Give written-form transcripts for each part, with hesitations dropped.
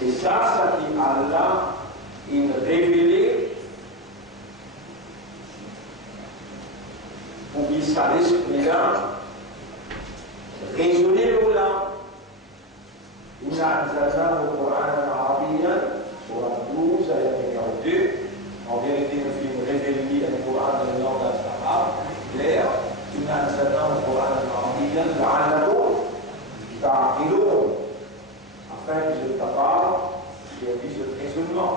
C'est ça, ça dit Allah, une révélation ça l'esprit-là, raisonner l'Ola. إنا أنزلناه قرآنا عربيا سورة 12 آية 42. En vérité, nous films révélés le Coran dans le langage arabe, clair. إنا أنزلناه قرآنا عربيا لعلكم تعقلون. Afin que je t'apparle, j'ai vu ce raisonnement.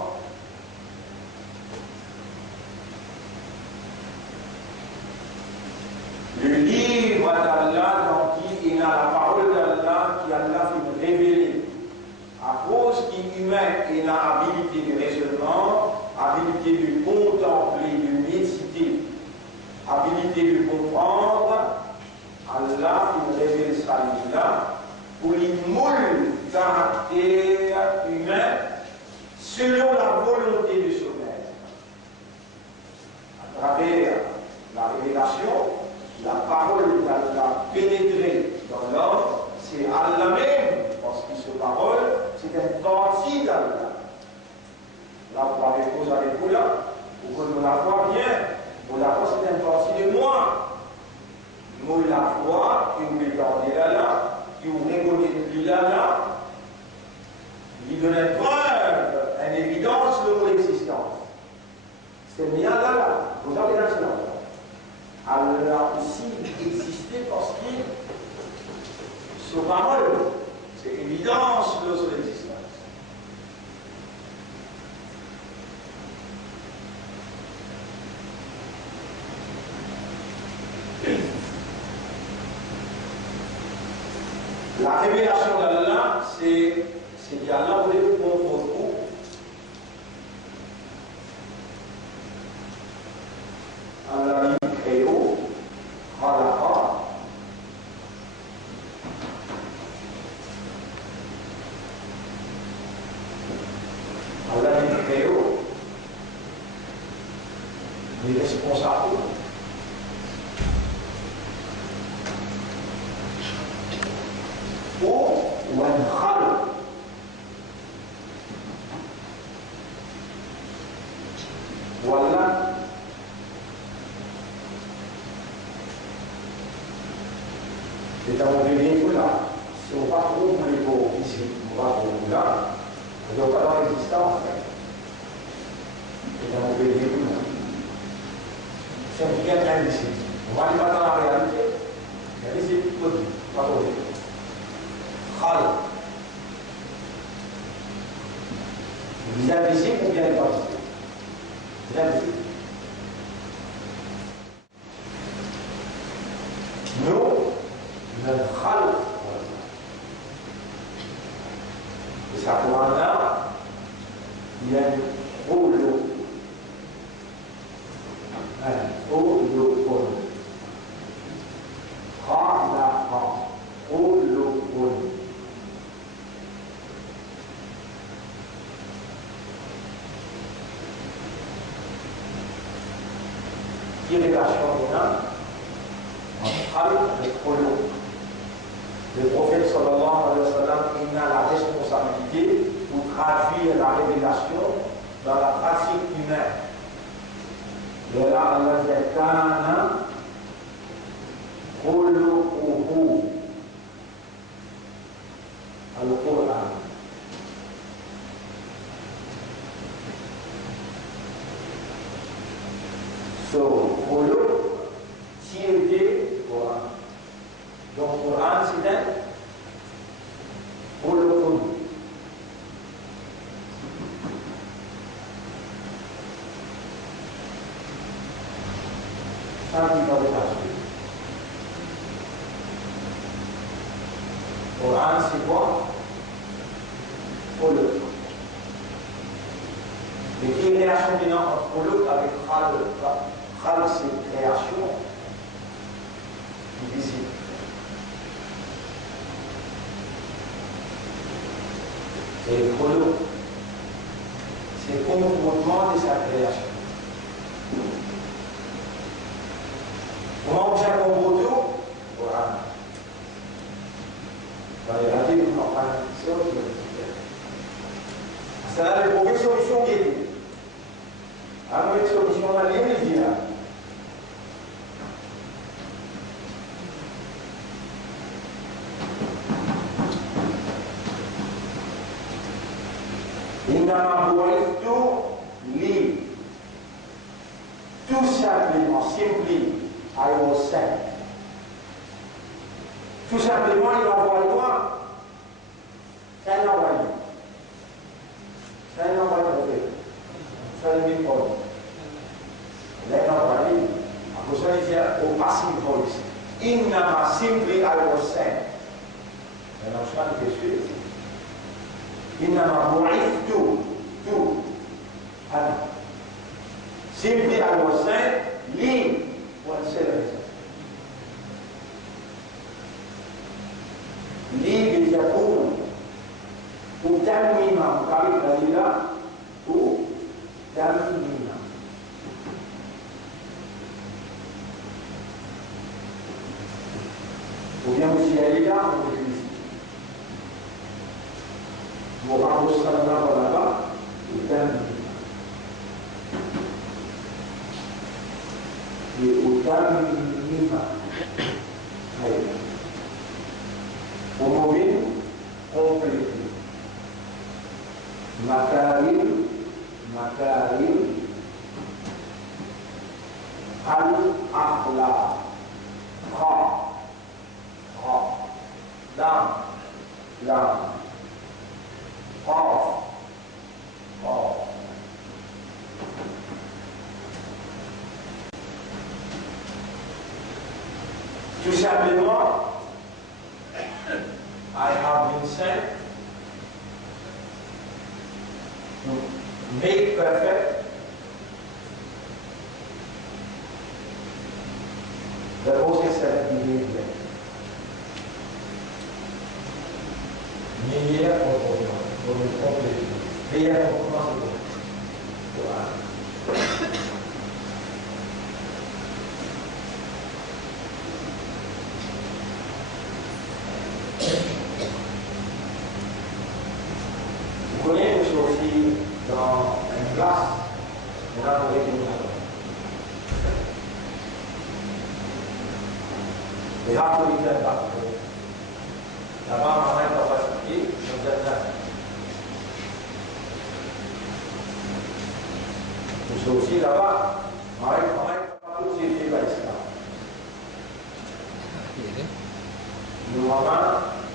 Le livre d'Allah dans qui il y a la parole d'Allah qui Allah fait révéler. À cause qu'il est humain, il a habilité de raisonnement, habilité de contempler, de méditer, habilité de comprendre, Allah fait révéler ça là pour les moules caractère humain selon la volonté de son maître. À travers la révélation, la parole d'Allah pénétrée dans l'homme, c'est Allah même, parce que cette parole, c'est un parti d'Allah. Là, vous parlez cause avec vous là, pour que nous la voyons bien. Pour la foi, c'est un parti de moi. Nous la foi, qui vous regardez là, qui vous reconnaissez plus là, il donne une preuve, une évidence de mon existence. C'est bien là, vous avez la silence. Allah aussi existé parce que sa parole, c'est évidence de son existence. La révélation d'Allah, c'est qu'Allah voulait vous comprendre vous. Allah dit créo, khalaqa. Allah dit créo, il est responsable. والخلق ولا c'est un mouvement là. Si on va trop pour les pauvres ici, on va trop là, on ne doit pas dans l'existence. C'est un mouvement là. Si on vient bien ici, on va aller pas dans la réalité. Il y a des études pas pour les خالق vous avez ici ou bien pas ici vous avez ici nous le خالق et ça commande là il y a un holo qui est relation entre le polo. Le prophète sallallahu alayhi wa sallam il a la responsabilité pour traduire la révélation dans la pratique humaine. Et là, Allah dit Kana khuluquhu al-Qur'an. So, khuluq, tiété, Coran. Donc, Coran, c'est un khuluqun. Ça, il va vous acheter. Coran, c'est quoi? Khuluq. Mais quelle relation maintenant entre khuluq avec khalq? Khalq, c'est une création visible. Et le khuluq, c'est le comportement de sa création. Comment on tient mon poteau? Voilà. Dans les ratés, vous n'en parlez pas. C'est là le mauvais solution qui est dit. La mauvaise solution, on a bien dit là. simply, I was sent. Tout simplement, il a envoyé moi. C'est un envoyé. C'est un envoyé. C'est un envoyé. Il est envoyé. À cause de ça, il dit au passive voice. Innama simply, I was sent. Et non, je ne sais pas ce que je fais. Innama bu'ithtu. Tout. Simply, I was sent. Li. One seven. Li bijakun. Utamima. Kali dalila. Utamima. Ou bien aussi aller là, on est ici. Mon parcours sera là-bas. Utamima. Utamima. Au mobile, complété. Makarim, al-akhla, lam, qaf. Tout simplement, I have been sent to make perfect the most excellent behavior. Meilleur comportement, pour le compléter. Meilleur comportement pour le Vous connaissez aussi dans une classe, on a trouvé une autre. Les rapports de l'État, là-bas, on a une capacité, on a une nous aussi là-bas, on a toutes ces filles là. Nous avons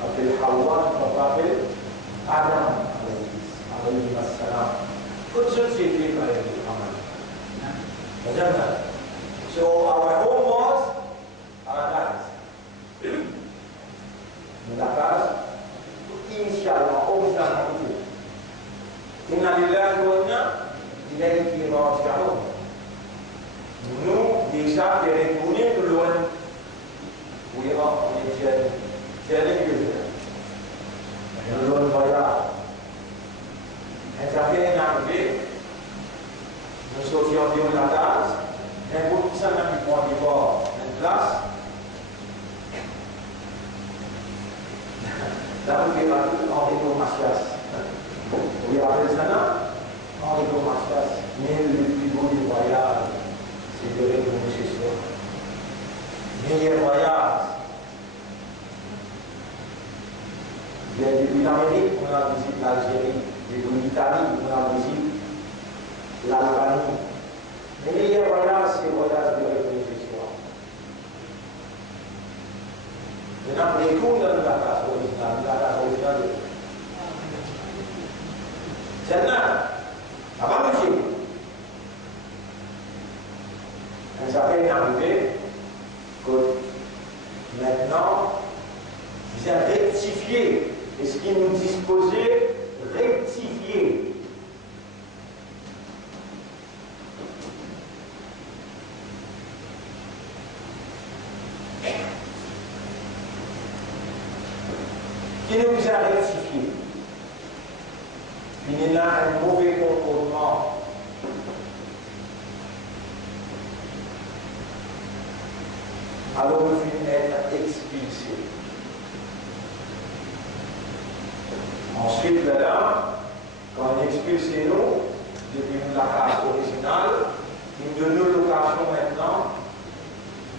appelé Hawa, on va appeler Adam. Good society by Amen. So our home was paradise. La case, Inch'Allah, Inna lillahi wa inna ilayhi raji'un. Nous, déjà, qui est retourné de loin, oui, on est bien, le long voyage. Et ça vient d'arriver, nous sortions de la case, et pour tout ça, nous prenons d'abord une place. Là, vous avez Enrico Macias. Vous vous rappelez ça, non? Enrico Macias, mais le plus beau du voyage, c'est de retourner chez soi. Meilleur voyage. Depuis l'Amérique, on a visité l'Algérie. Depuis l'Italie, on a visité l'Albanie. Le meilleur voyage, c'est le voyage de retourner chez soi. Maintenant, on retourne dans la classe originale, C'est là, avant de chez nous. Ça fait arriver que maintenant, ils ont rectifié. Et ce qui nous disposait, rectifier. Qui nous a rectifié. Il y a un mauvais comportement. Alors nous finissons être expulsés. Ensuite, là, quand on expulse nous, depuis la classe originale, nous donnons l'occasion maintenant,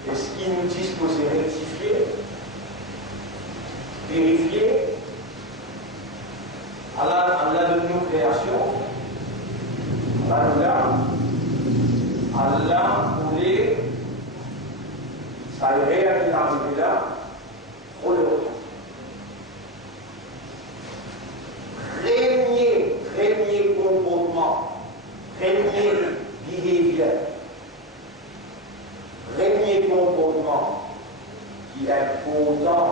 et ce qui nous dispose de rectifier, vérifier, Allah de nos créations, Allah voulait Ça est réel qui est arrivé là, on le retrouve. Premier comportement, premier behavior, premier comportement qui est important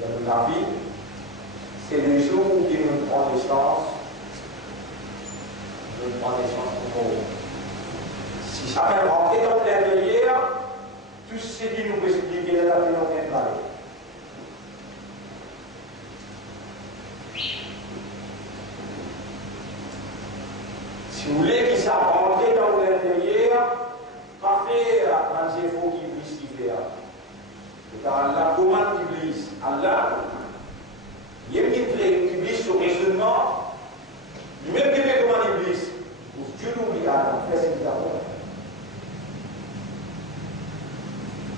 dans la vie, c'est le jour où nous prenons naissance, au monde. Si chacun rentrait dans plein de hier, tout ce qui nous peut expliquer la vie en train de parler. Si vous voulez qu'il soit rentré dans l'intérieur, pas faire un défaut qui puisse y faire. Car Allah commande l'Iblis. Allah, il y a l'Iblis sur raisonnement, lui-même qui fait comment l'Iblis. Dieu nous dit à faire ce qu'il a fait.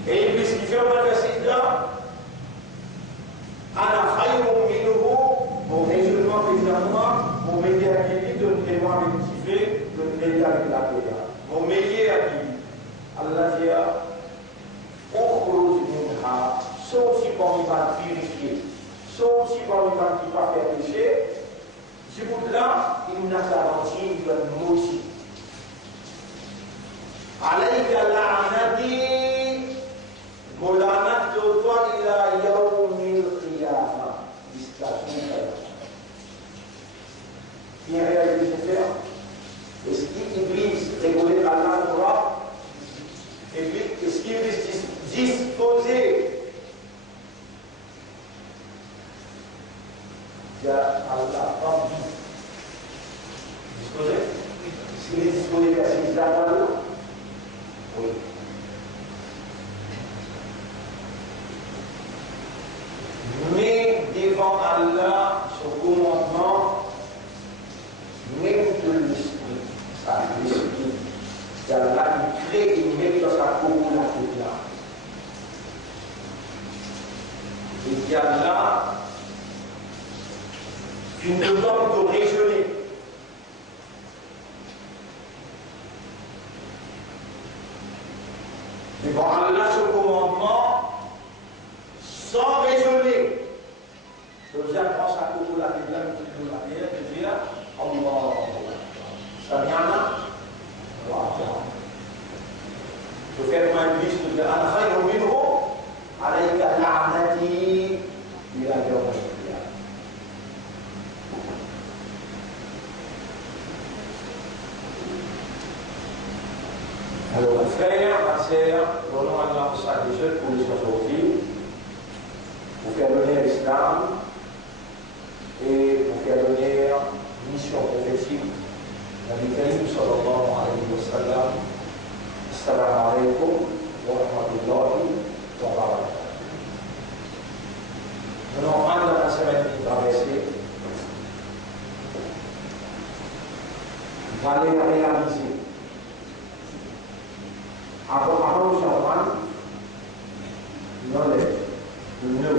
Et Iblis qui fait un président, Ana Khayrun minhu, au raisonnement précisément, mon meilleur qui de témoin rectifié, de meilleur avec la terre. Mon meilleur qui, Allah dit, sauf si quand il va purifier, sauf si quand il va pas faire péché, ce bout-là, il n'a pas garanti, il va nous aussi. Alayka la'anati, molanat de toi ila yawmil qiyamah. Qui est réalisé de faire? Est-ce qu'Iblis régolait Allah le droit? Est-ce qu'Iblis disposé? Il y a Allah pas dit. Disposé? Est-ce qu'il est disposé vers ses âmes? Oui. Mais devant Allah, son commandement, même de l'esprit, ça l'esprit, c'est Allah qui crée et met dans sa population là. Et il y a là une demande de raisonner. Devant Allah, son commandement, sans raisonner. Je vous apprends sa population là, je dis là, Allah, ça vient là. Je fais une liste de Ana Khayrun minhu, alayka la'nati ila yawm al-qiyamah. Alors, mes frères, ma sœur, donnons Allah pour ça des jeunes pour les sortir, pour faire donner l'islam et pour faire donner une mission prophétique. Nabi Karim sallallahu alayhi wa sallam. Assalamu alaikum wa rahmatullahi wa barakatuh. Nous allons prendre la semaine qui traversée. Vous allez réaliser. Avant le changement, knowledge, you know.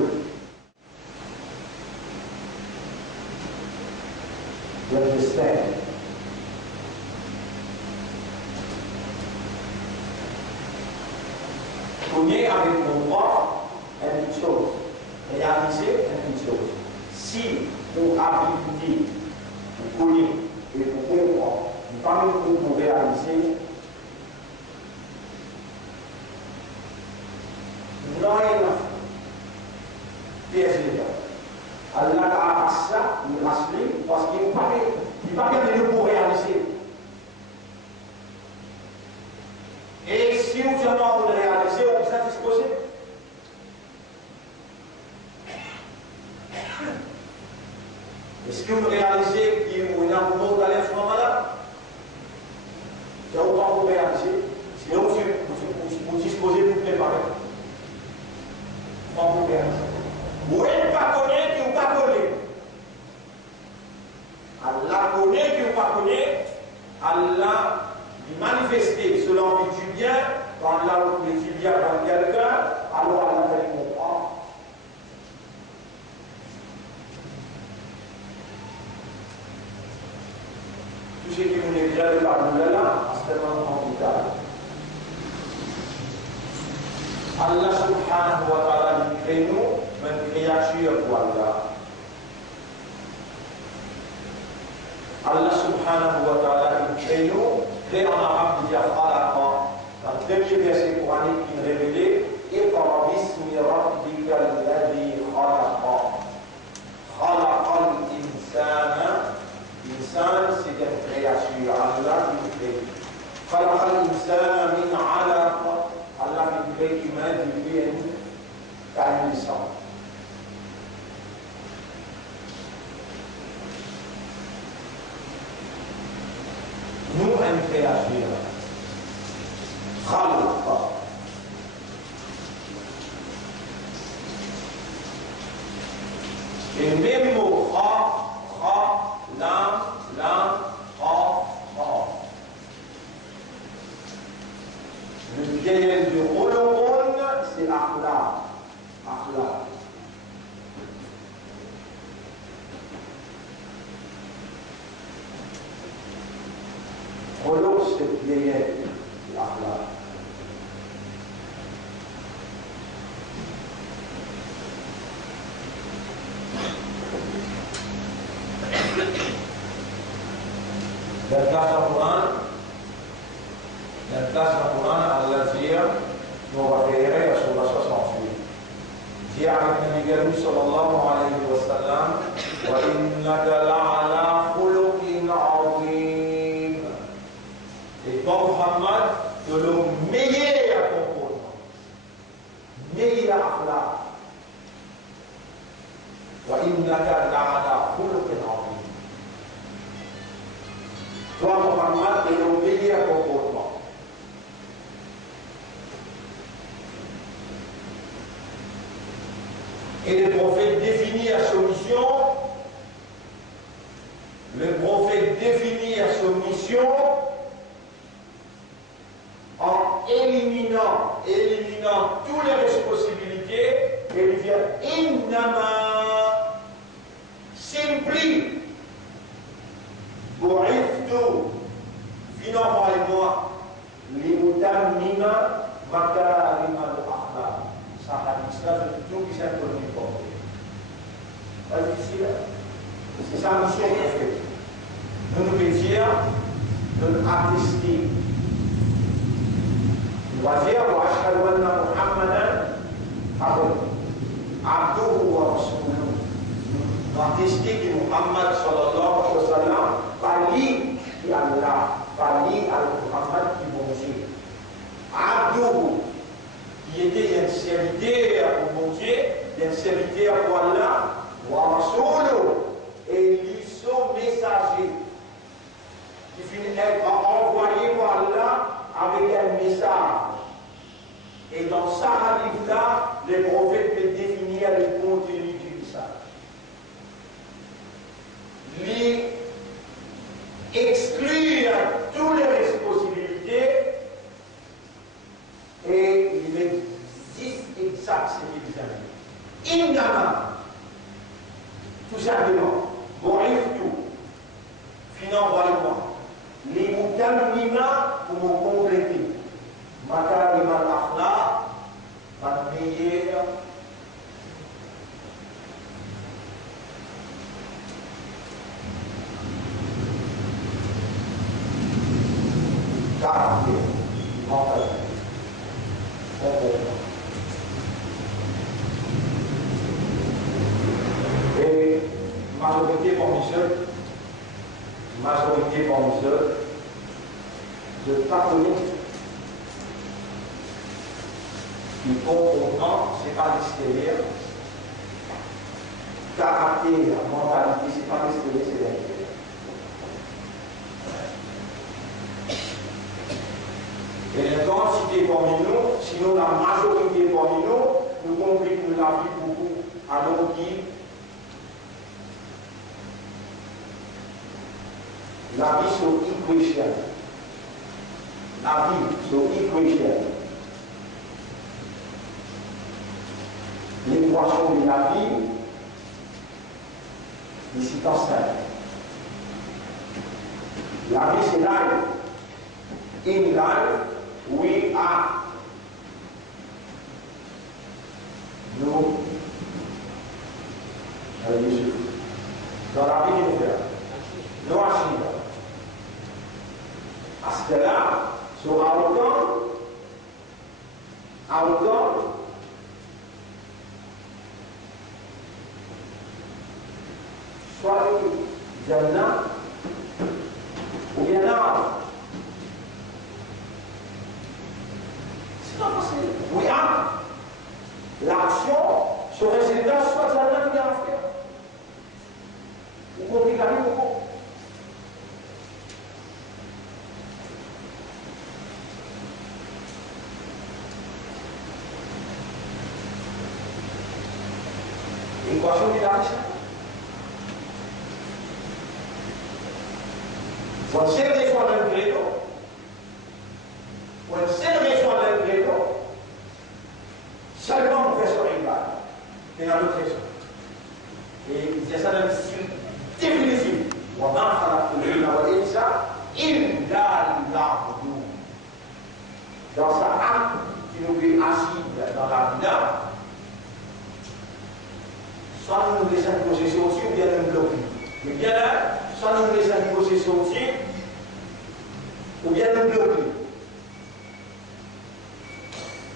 You understand. Connaître avec mon droit est une chose, réaliser est une chose. Si pour habilité, vous connaissez et vous comprendre, vous parlez pour réaliser, vous n'avez rien. Pièce de Allah a ça, il rassemble, parce qu'il n'est pas bien de pour réaliser. Et si vous jamais vous le réalisez, vous êtes disposé. Est-ce que vous réalisez qu'il y a un mot d'aller sur un malade? C'est autant pour réaliser. Sinon, vous disposez de vous préparer. Comment vous réaliser? Vous n'êtes pas connu qui vous pas connu. Allah connaît qui vous pas connu. Allah manifester selon l'envie du bien, quand là où le bien dans quelqu'un, alors Allah va le comprendre. Tout ce qui vous est bien de par nous là, c'est vraiment en vital. Allah subhanahu wa ta'ala crée nous, une créature pour Allah. Allah subhanahu wa ta'ala crée nous, crée en arabe dit khalaqa. Dans le premier verset coranique qui nous révélait, Iqra bismi rabbika alladhi khalaqa. Khalaqa al-insana. L'insan c'est une créature, Allah qui crée. Khalaqa al-insana min 'alaq. Allah crée l'humain du bien qu'un sang. Nous, une créature. Khalaqa. Et le même mot, lam, le pluriel de khuluqun, c'est akhlaq. Akhlaq. Khuluq, c'est le pluriel, c'est akhlaq. Allah dit, nous référer à Surah 68. Dit avec le Nabi sallallahu alayhi wa sallam, wa innaka la'ala khuluqin 'azim. Et toi, Muhammad, tu es le meilleur comportement, meilleur akhlaq. Wa innaka la'ala khuluqin 'azim. Toi, Muhammad, tu es le meilleur comportement. Et le prophète définit à sa mission, en éliminant toutes les responsabilités, et il vient innama, simply, bu'ithtu, finalement et moi, limutammima makarima al-akhlaq. Ça hadith là, c'est tout qui s'est donné pour vous. Pas difficile. C'est ça la mission qu'on fait. Nous nous dire de l'attester. On va dire, wa ashhadu anna Muhammadan abduhu wa rasuluhu. On va attester que Muhammad sallallahu alayhi wa sallam, par lui qui Allah, par lui al-Muhammad qui bon Dieu. Abduhu, qui était un serviteur pour Dieu, un serviteur pour Allah, wa rasuluhu, et lui son messager. Qui finit être envoyé par Allah avec un message. Et dans ce hadith-là, le prophète peut définir le contenu du message. Lui exclure toutes les responsabilités et il existe exact ce qu'il dit. Innama, tout simplement, bu'ithtu, finalement, envoyez-moi. Les mutammima pour me compléter. Makarim al-akhlaq, ma meilleure caractère, mentalité, comportement. Et majorité parmi eux, de catholiques qui comportement, ce n'est pas l'extérieur. Caractère, mentalité, ce n'est pas l'extérieur, c'est l'intérieur. Et la quantité parmi nous, sinon la majorité parmi nous compliquent la vie beaucoup. Alors la vie sur equation. La vie sur equation. L'équation de la vie, ici dans ça. La vie c'est life. In life, we are So outcome, soit Jannah ou bien là. C'est pas possible. Oui, l'action, son résultat, soit Jannah ou bien l'enfer. Vous comprenez beaucoup? L'équation de la richesse. Quando você resuona il credo, quando você resuona il credo, seulement vous faites sur une balle. C'est la autre raison. Et c'est ça dans le style définitif. وما خلقت الجن والإنس إلا ليعبدون. Dans sa âme qui nous fait acide dans la vida, soit nous laissons une possession aussi ou bien nous bloquons. Mais bien là, soit nous laissons une possession aussi ou bien nous bloquons.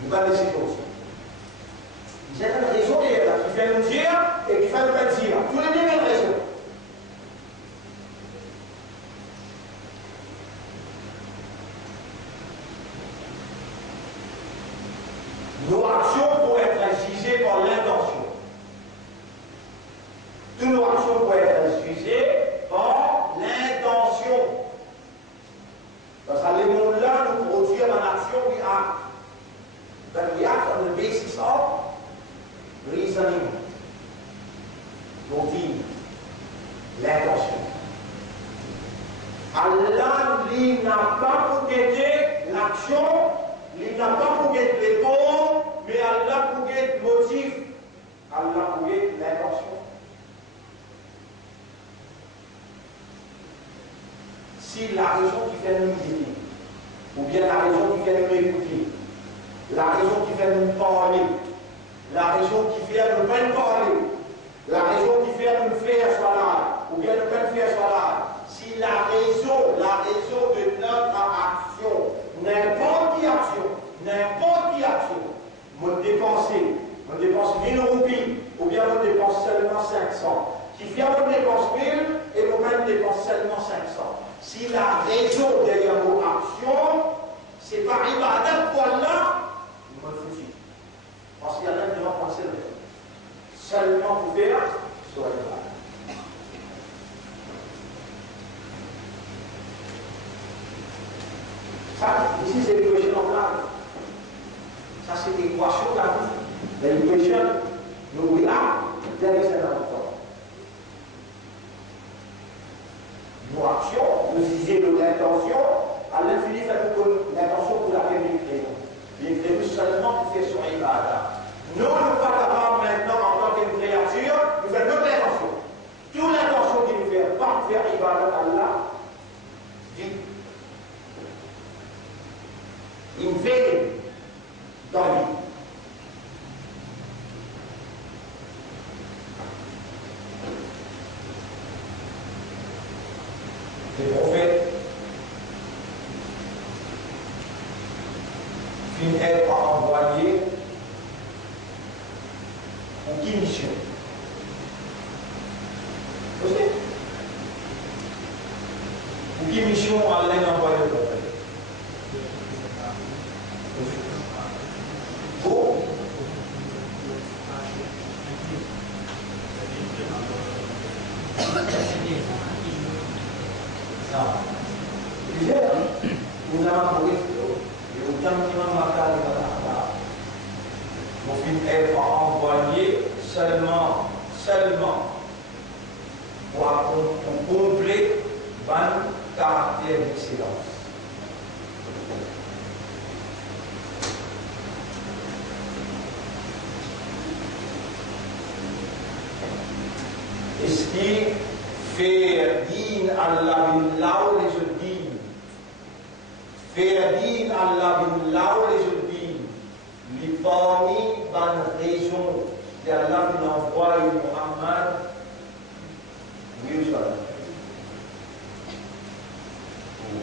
Nous ne pas laisser aussi. C'est une raison qui fait nous dire et qui fait nous pas dire. Tous les deux mêmes raisons. Nos actions pourraient être jugées par l'intention. Toutes nos actions pourraient être jugées par l'intention. Parce que les mondes-là nous produisent en action, we act. But we act on the basis of reasoning, motive, l'intention. Allah, il n'a pas pour guetter l'action, il n'a pas pour guetter les mots, mais Allah pour guetter le motif, Allah pour guetter l'intention. Si la raison qui fait nous méditer, ou bien la raison qui fait nous écouter, la raison qui fait nous parler, la raison qui fait nous pas parler, la raison qui fait nous faire soit là, ou bien nous pas faire soit là, si la raison de notre action, n'importe qui action, me dépense 1000 roupies, ou bien me dépense seulement 500, qui fait me dépense 1000 et moi-même dépense seulement 500. Si la raison derrière vos actions, c'est pas ibadat pour Allah, il me foutu. Parce qu'il y a même des gens qui pensent seulement pour faire sur ibadat. Ça, ici c'est l'équation en live. Ça c'est l'équation de la vie. L'équation, nous we are, there is an outcome. Nos actions, nous disons de l'intention, à l'infini, l'intention pour laquelle nous créons. Il est prévu seulement pour faire son ibadah. Nous ne sommes pas capables maintenant, en tant qu'une créature, de faire notre intention. Toute l'intention qui nous fait pas faire ibadah à Allah, dit, il fait dans lui. Les prophètes finissent par envoyer pour qui mission? Vous savez? Pour qui mission Allah envoie le prophète? Pour ulama begitu, diucapkan maka dikatakan, mungkin envoyé seulement pour combler 20 caractères d'excellence. Et ce qui fait din Allah billah les din. Faire din Allah billah les din. L'Ibani ban raison d'Allah l'envoie Muhammad. Oui, ça.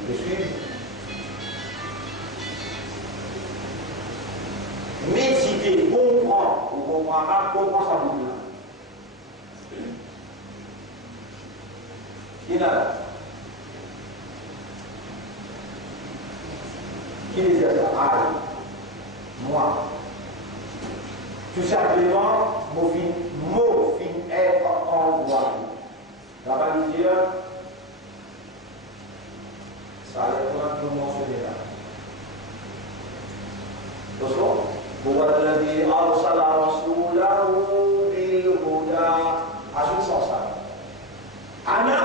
Vous suivez? écouter, comprendre, ou comprendre sa boucle. Qui est là? Qui les a ça? Ah, moi. Tout simplement, mot fin être envoyé. Ça va nous dire, ça a l'air de mentionner là. Attention, هو الذي أرسل رسوله بالهدى. Ajoute sans ça. Ana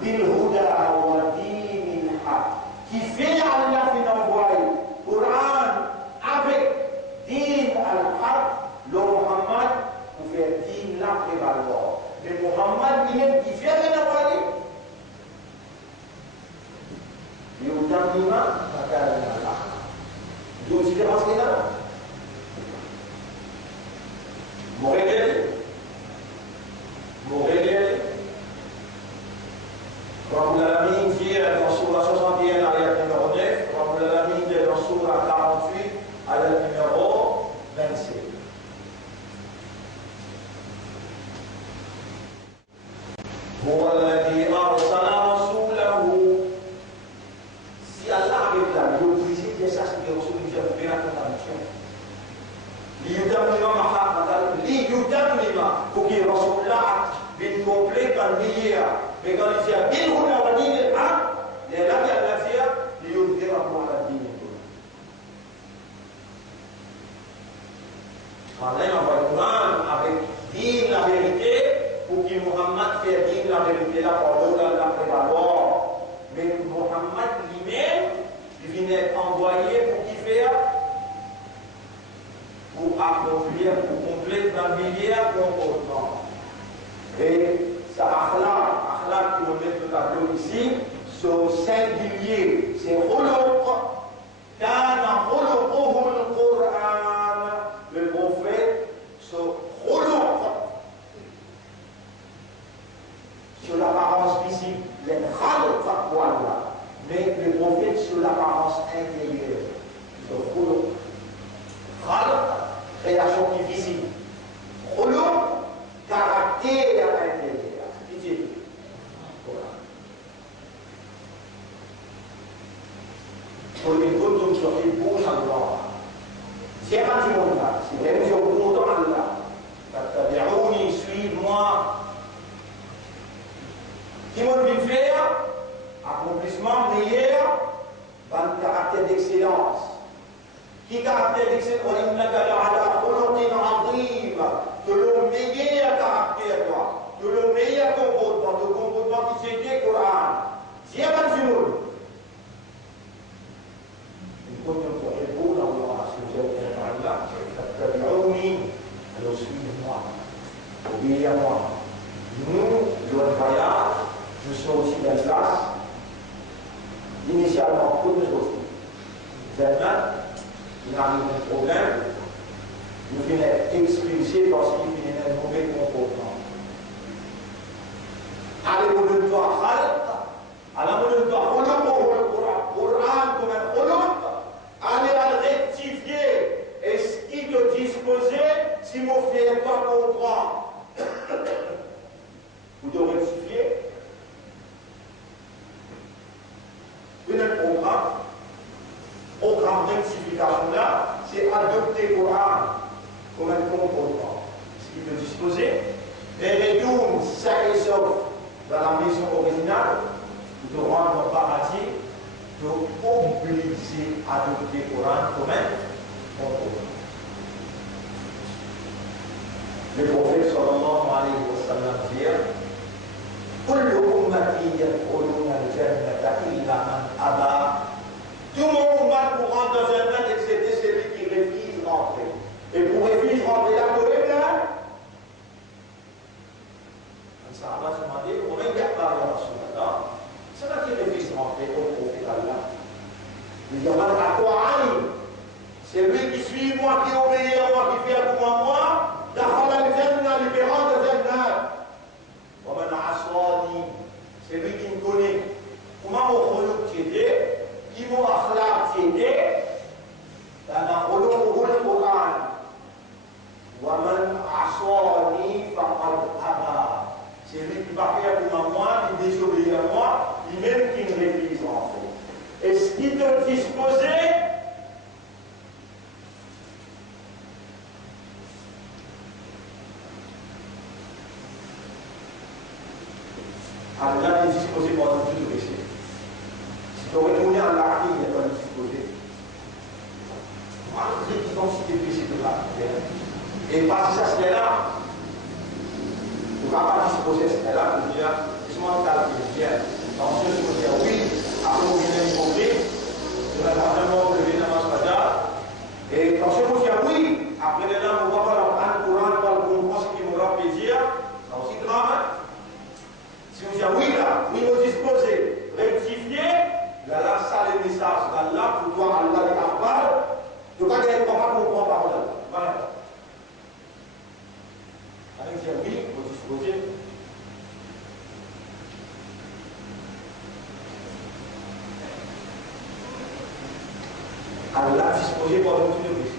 bilhuda wa dinil haq. Qui fait Allah fait envoyer Coran avec din al-haq, le Muhammad pour faire din la prévaloir. Mais Muhammad lui-même qui fait envoyer. Il y a autant d'imams, il y a Allah. Il y a une différence qui est là. Mon réel. Rabbul Alamin dit dans Surah 61, ayat numéro 9, Rabbul Alamin dit dans Surah 48, ayat numéro 27. هو الذي أرسل رسوله. Si Allah avait là, il obligé de ça, c'est que Rasul lui a fait la contradiction. ليتمم فكي رسول الله بالكومبليت بالمية بقال فيها بالهدى ودين الحق لأن فيها ليظهره على الدين كله. Quand on envoie le Coran avec dire la vérité pour que Muhammad fasse dire la vérité là pour la prévaloir. Mais Muhammad lui-même, il vient être envoyé pour qu'il fasse pour accomplir, pour compléter dans le milieu comportement. Et ça, akhlaq qui nous met le tableau ici, ce singulier, c'est khuluq, kana khuluquhu al-Qur'an. Le prophète, ce khuluq, sur l'apparence visible, les khalq, voilà. Mais le prophète sur l'apparence intérieure, ce khuluq. Khalq, création qui est visible. Khuluq, caractère intérieur. Pitié. Voilà. قل إن كنتم تحبون الله. Siapa yang cinta? Siapa yang cinta Allah? Fattabi'uni, suivez-moi. Qui m'ont bien faire? Accomplissement meilleur, ban caractère d'excellence. Qui caractère d'excellence? وَإِنَّكَ لَعَلَى خُلُقٍ عَظِيمٍ. Que le meilleur caractère, toi, que le meilleur comportement qui c'était Coran. Siapa yang cinta? كنتم تحبون الله سبحانه وتعالى فاتبعوني alors suivez-moi, obéissez à moi. Nous, le voyage, nous sommes aussi dans la place, initialement pour nous aussi. Maintenant, il arrive un problème, nous venons expulser parce qu'il vient un mauvais comportement. Allez, vous ne doit pas, alors vous ne doit pas le Coran comme un Coran. Allez à le rectifier. Est-ce qu'il te disposait si mon frère doit comprendre? Vous devez rectifier. Vous n'êtes programme rectification là, c'est adopter le Coran comme un comportement. Est-ce qu'il te disposait? Et les dons, ça et sauf dans la maison originale, vous devez rendre au paradis. Donc, obligé à adopter le Coran comme un comportement. Le prophète sallallahu alayhi wa sallam dit كل أمتي يدخلون الجنة إلا من أبى. Tout le monde va pour rentrer dans le jannah excepté celui qui refuse d'entrer. Et pour refuser d'entrer là, vous voyez là? Un sahaba se demandait comment il y a pas de Rasulallah. C'est là qu'il refuse d'entrer au prophète Allah. Il dit à quoi? C'est lui qui suit moi, qui obéit à moi, qui fait pour moi. دخل الجنة لبراد الجنة ومن عصاني. C'est lui qui me connaît. Comment au khuluq t'aider, qui m'ont akhlaq t'aider, dans le khuluq ou le Coran. doit disposer Allah est disposé pour tout le péché. Si tu retournes à la il n'est pas disposé. Malgré qu'ils ont cité le péché de la terre. Et parce que ça serait là, tu ne vas pas disposer, c'est là pour dire, c'est moi qui ai bien. Donc, je peux dire oui, après on vient de compris, je vais certainement lever la main et quand je peux dire oui, après les gens, on va pas leur prendre courant, pas le comprendre ce qui me rend plaisir, c'est aussi grave. Si vous dites oui, là, oui, nous disposer, rectifier, là, ça, le message d'Allah, pour toi, Allah est capable, de pas dire qu'on va comprendre par là. Voilà. Avec dire oui, vous disposer. Allah disposé pour nous tous les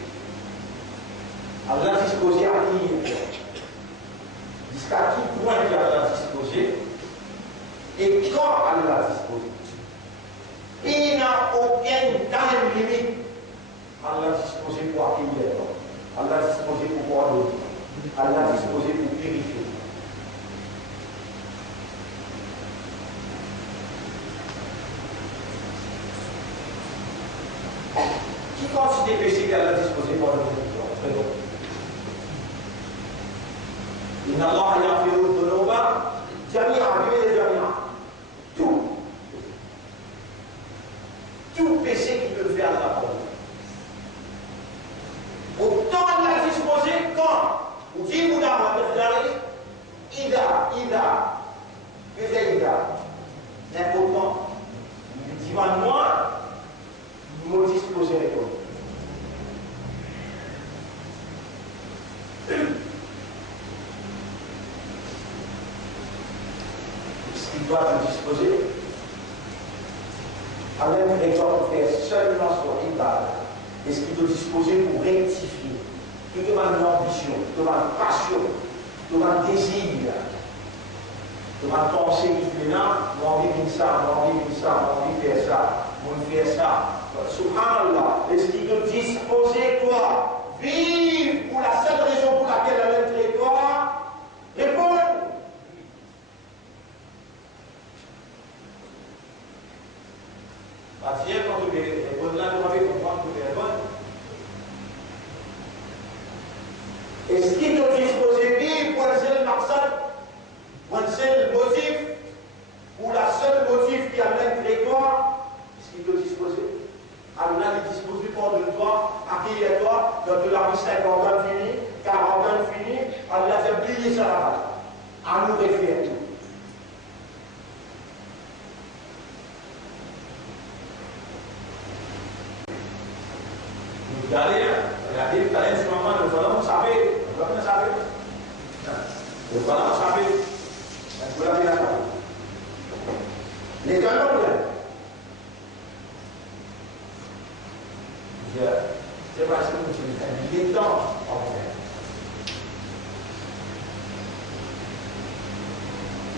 Allah disposé à qui jusqu'à qui point il a disposé et quand Allah disposé. Il n'a aucun temps limite. Allah disposé pour accueillir l'homme. Allah disposé pour pardonner. Allah disposé pour purifier. Qui considère péché qu'Allah disposé pour le monde? Inna Allah yaghfiru dhunuba jami'an, tout péché qui peut faire Allah pour nous. Autant Allah disposé quand vous dites vous n'avez L'important, divinement, nous disposer de tout. Ce qui doit nous disposer, avec l'exemple faire seulement sur Ibad, et ce qui doit disposer pour rectifier, qui demande l'ambition, qui demande passion, qui demande désir. Tu vas penser qu'il est là, on vit comme ça, on vit comme ça, on vit faire ça, on fait ça. Subhanallah, est-ce qu'il te disposer toi, vivre pour la seule raison pour laquelle elle est entre toi? Réponds. Bah, tiens, quand tu réponds là, tu vas comprendre que tu réponds. Est-ce qu'il te disposer vivre pour la seule personne? C'est le motif, ou la seule motif qui amène les toi, ce qui te dispose. Allah est disposé pour de toi, accueille-toi, donc la vie 50 ans fini, 40 ans fini, Allah a oublié ça là-bas. À nous réfléchir tout. Regardez, regardez, en ce moment, le volant, vous savez, vous savez. Le volant, vous savez. Vous l'avez là. Les deux problèmes. C'est parce que vous avez temps en fait.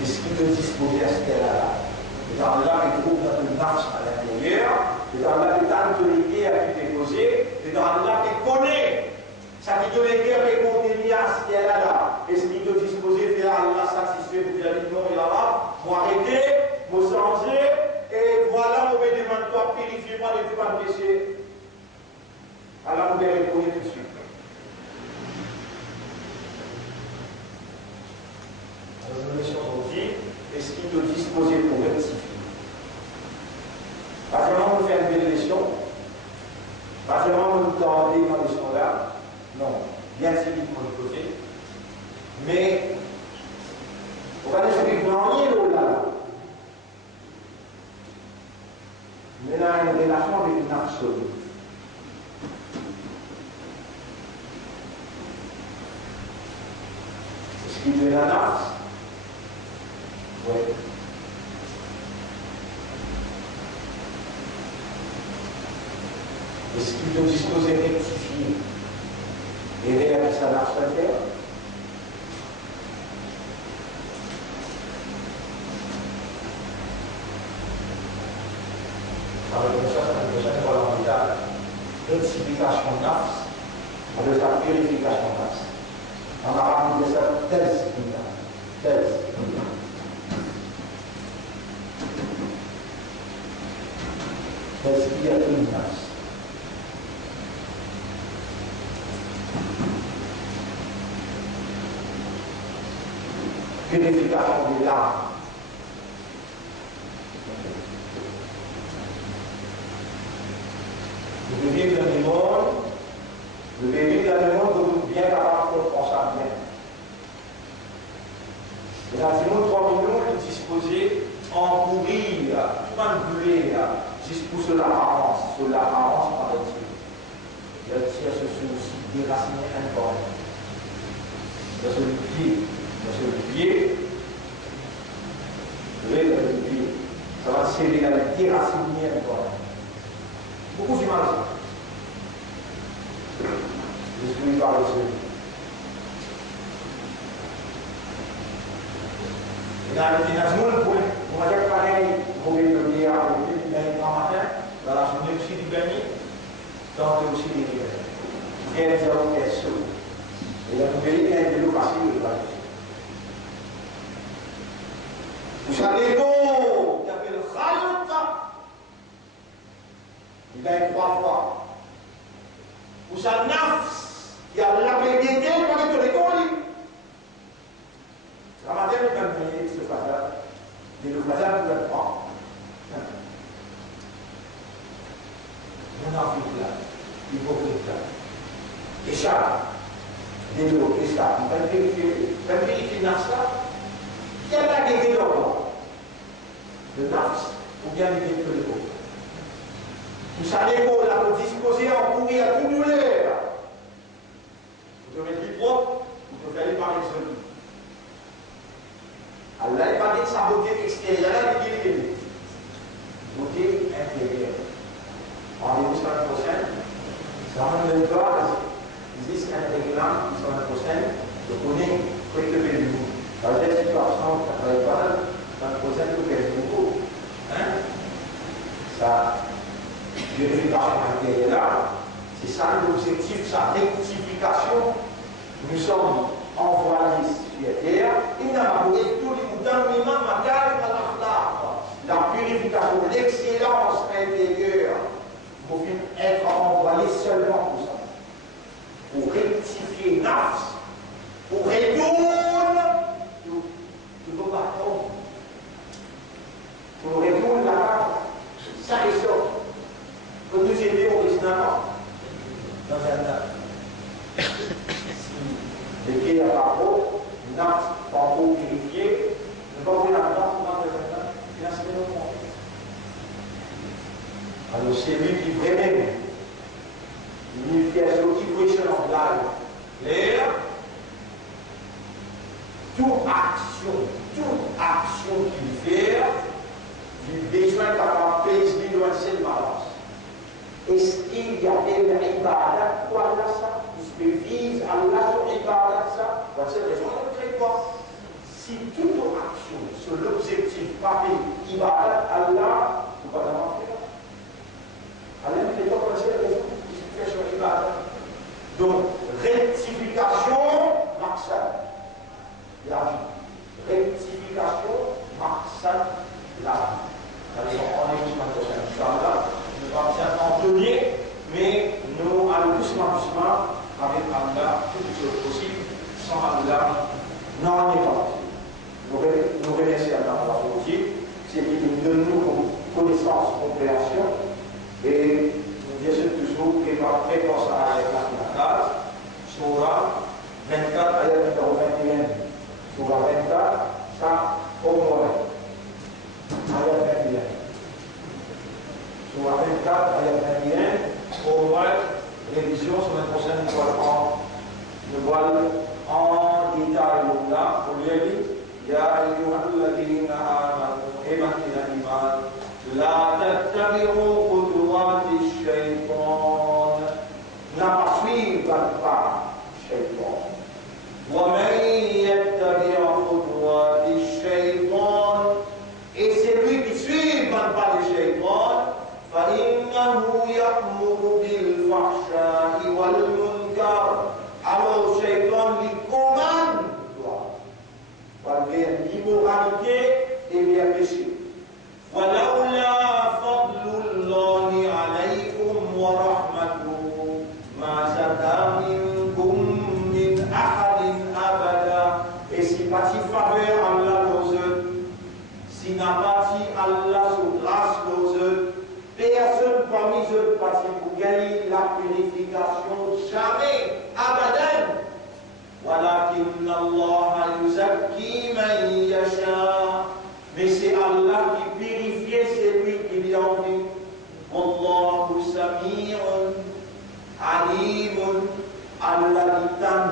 Et ce qui te dispose à ce qu'elle-là, et dans là, il trouve notre marche à l'intérieur, et dans là, il tente de l'éguer à qui t'es posé, et dans là, il connaît. Ça qui te l'éguer avec contenir à ce qu'elle-là. Et ce qui te dispose faire Allah satisfait pour dire non, il y a là, moi arrêter, moi changer, et voilà, on me demande toi, purifie-moi de tout mon péché. Alors, on va répondre tout de suite. Alors, nous laissons aujourd'hui, est-ce qu'il te dispose pour rectifier? Pas vraiment nous faire une belle leçon, pas vraiment nous tendre dans les leçons là, non, bien sûr, il faut le côté, mais on va dire que c'est grand là. Mais là, il y a une relation avec une absolue. Ce qui est la nafs. Oui. Est-ce qu'il doit disposer de rectifier et réaliser sa nafs à terre? Kalau bisa, purification nafs, on appelle ça purification nafs. En arabe, on dit ça tazkiya. Tazkiya. Tazkiya nafs. Purification des larmes. Vous devez vivre dans le monde, vous devez vivre dans le monde que vous êtes bien capable de comprendre ça bien. Et dans le monde 3 millions, vous disposez en courir, manipuler, juste pour l'apparence par le Dieu. Le tir se soucie, déraciner un corps. Dans ce pied, vous voyez, dans le pied, ça va serrer la déraciner un corps. Beaucoup d'images. Je suis par le Seigneur. Et dans le monde, on va dire pareil, vous pouvez le dire au matin, dans la journée aussi du béni, tant que aussi du béni. Et les hommes qui sont sous. Et la nouvelle est de l'eau facile de la vie. Vous savez, il y avait le Khalqa. Il va être 3 fois. Vous savez, nafs, il y a la vérité pour les l'école. La matin, il va venir ce façade. Et le façade, il va prendre. Mon enfant là, il faut que ça. Et ça, des lots, et ça, il va vérifier nafs là. Quelle est la vérité dans le nafs, ou bien il vient de l'école. Vous savez qu'on a disposé en courir à tout douleur. Vous devez être propre, vous devez aller par l'exode. Allah n'a pas dit de sa beauté extérieure, il dit beauté intérieure. En 20 semaines prochaines, ça va me base, existe un intégrant qui semaine prochaine, je connais quelques pays. Dans cette situation, ça ne travaille pas, la semaine prochaine, tout est nouveau. Hein? Ça. C'est ça l'objectif, sa rectification. Nous sommes envoyés sur terre. La purification, l'excellence intérieure, pour être envoyé seulement pour ça. Pour rectifier nafs, pour retourner tout le bâton. Pour retourner la carte. Ça et ça. Que nous étions originellement dans un âge. Les pieds à parcours, nafs, parcours purifié, ne pas ouvrir la porte dans le jardin, et là, c'est le monde. Alors, c'est lui qui vraiment, l'unification, equation of life, l'air, toute action qu'il fait, il a besoin d'avoir pesé dans cette balance. Est-ce qu'il y a des ibadat pour Allah ça? Est-ce que vise Allah sur ibadat ça? Pour cette raison, on ne crée pas. Si toute action sur l'objectif parmi ibadat Allah, vous ne pouvez pas l'avoir fait. Allah ne fait pas pour cette raison, il se fait sur ibadat. Donc, rectification, maqsad, la vie. Rectification, maqsad, la vie. Alors, on est tous dans le prochain, Inch'Allah. Nous allons bien en tenir, mais nous allons doucement avec Allah, tout ce qui est possible, sans Allah, non, on n'est pas possible. Nous remercions Allah pour la volonté, c'est qu'il nous donne nous connaissance, compréhension, et nous disons toujours préparer ça avec la case, Surah 24, ayat numéro 21, Surah 24, ça, au moins, ayat 21. Surah 24, ayat 21, au moins, révision, semaine prochaine, nous voile en détail là, pour lui dire, Ya ayyuhalladhina amanu, ématina iman, la tattabi'u khutuwati shaytan, n'a pas suivre pas shaytan. ومن يتبع خطوات الشيطان et c'est lui qui suit pas le shaytan فإنه يأمر بالفحشاء الفحشاء والمنكر. Alors, Shaitan lui commande toi. Vers l'immoralité et vers péché. ولولا فضل الله عليكم ورحمته ما زكى منكم من أحد أبدا. Et si pas si faveur Allah nos œufs, si n'a pas si Allah sous grâce nos œufs, personne parmi eux pas pour gagner la purification jamais abadan. ولكن الله يزكي من يشاء. Mais c'est Allah qui purifie celui qui lui a envie. Wallahu sami'un alimun. Allah dit tant.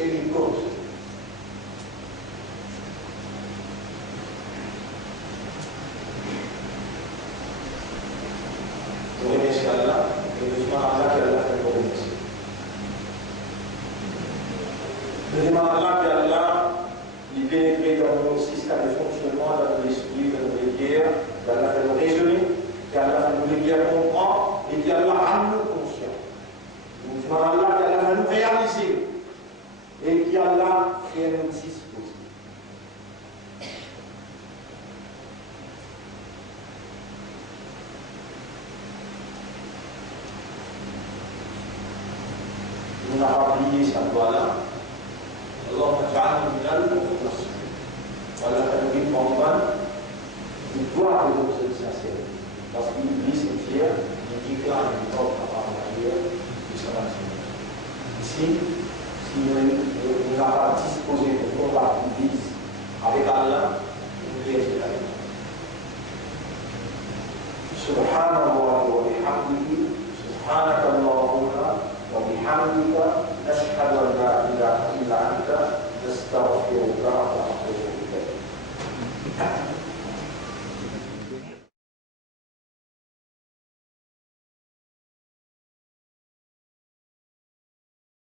Et il cause. Vous remerciez Allah et doucement Allah qui a fait pour vous. Deuxièmement, Allah qui Allah, il pénètre dans nos systèmes de fonctionnement, dans nos esprits, dans nos guerres, Allah fait nous raisonner, qu'Allah fait nous guerres comprendre, et qu'Allah rend nous conscients. Donc, Allah qui Allah fait nous réaliser, et qui Allah fait nous disposer. Nous n'avons pas oublié cette loi-là. اللهم اجعلنا من المخلصين ولا تنبيه قريبا الدعاء بوصل sincère parce qu'il est fier il déclare une porte à part arrière du sabbat. Ici, si nous n'avons pas disposé de combattre l'Église avec Allah, nous devons la vie. Subhanallah wa bihamdihi, subhanaka Allahumma وبحمدك نشهد أن لا إله إلا أنت نستغفرك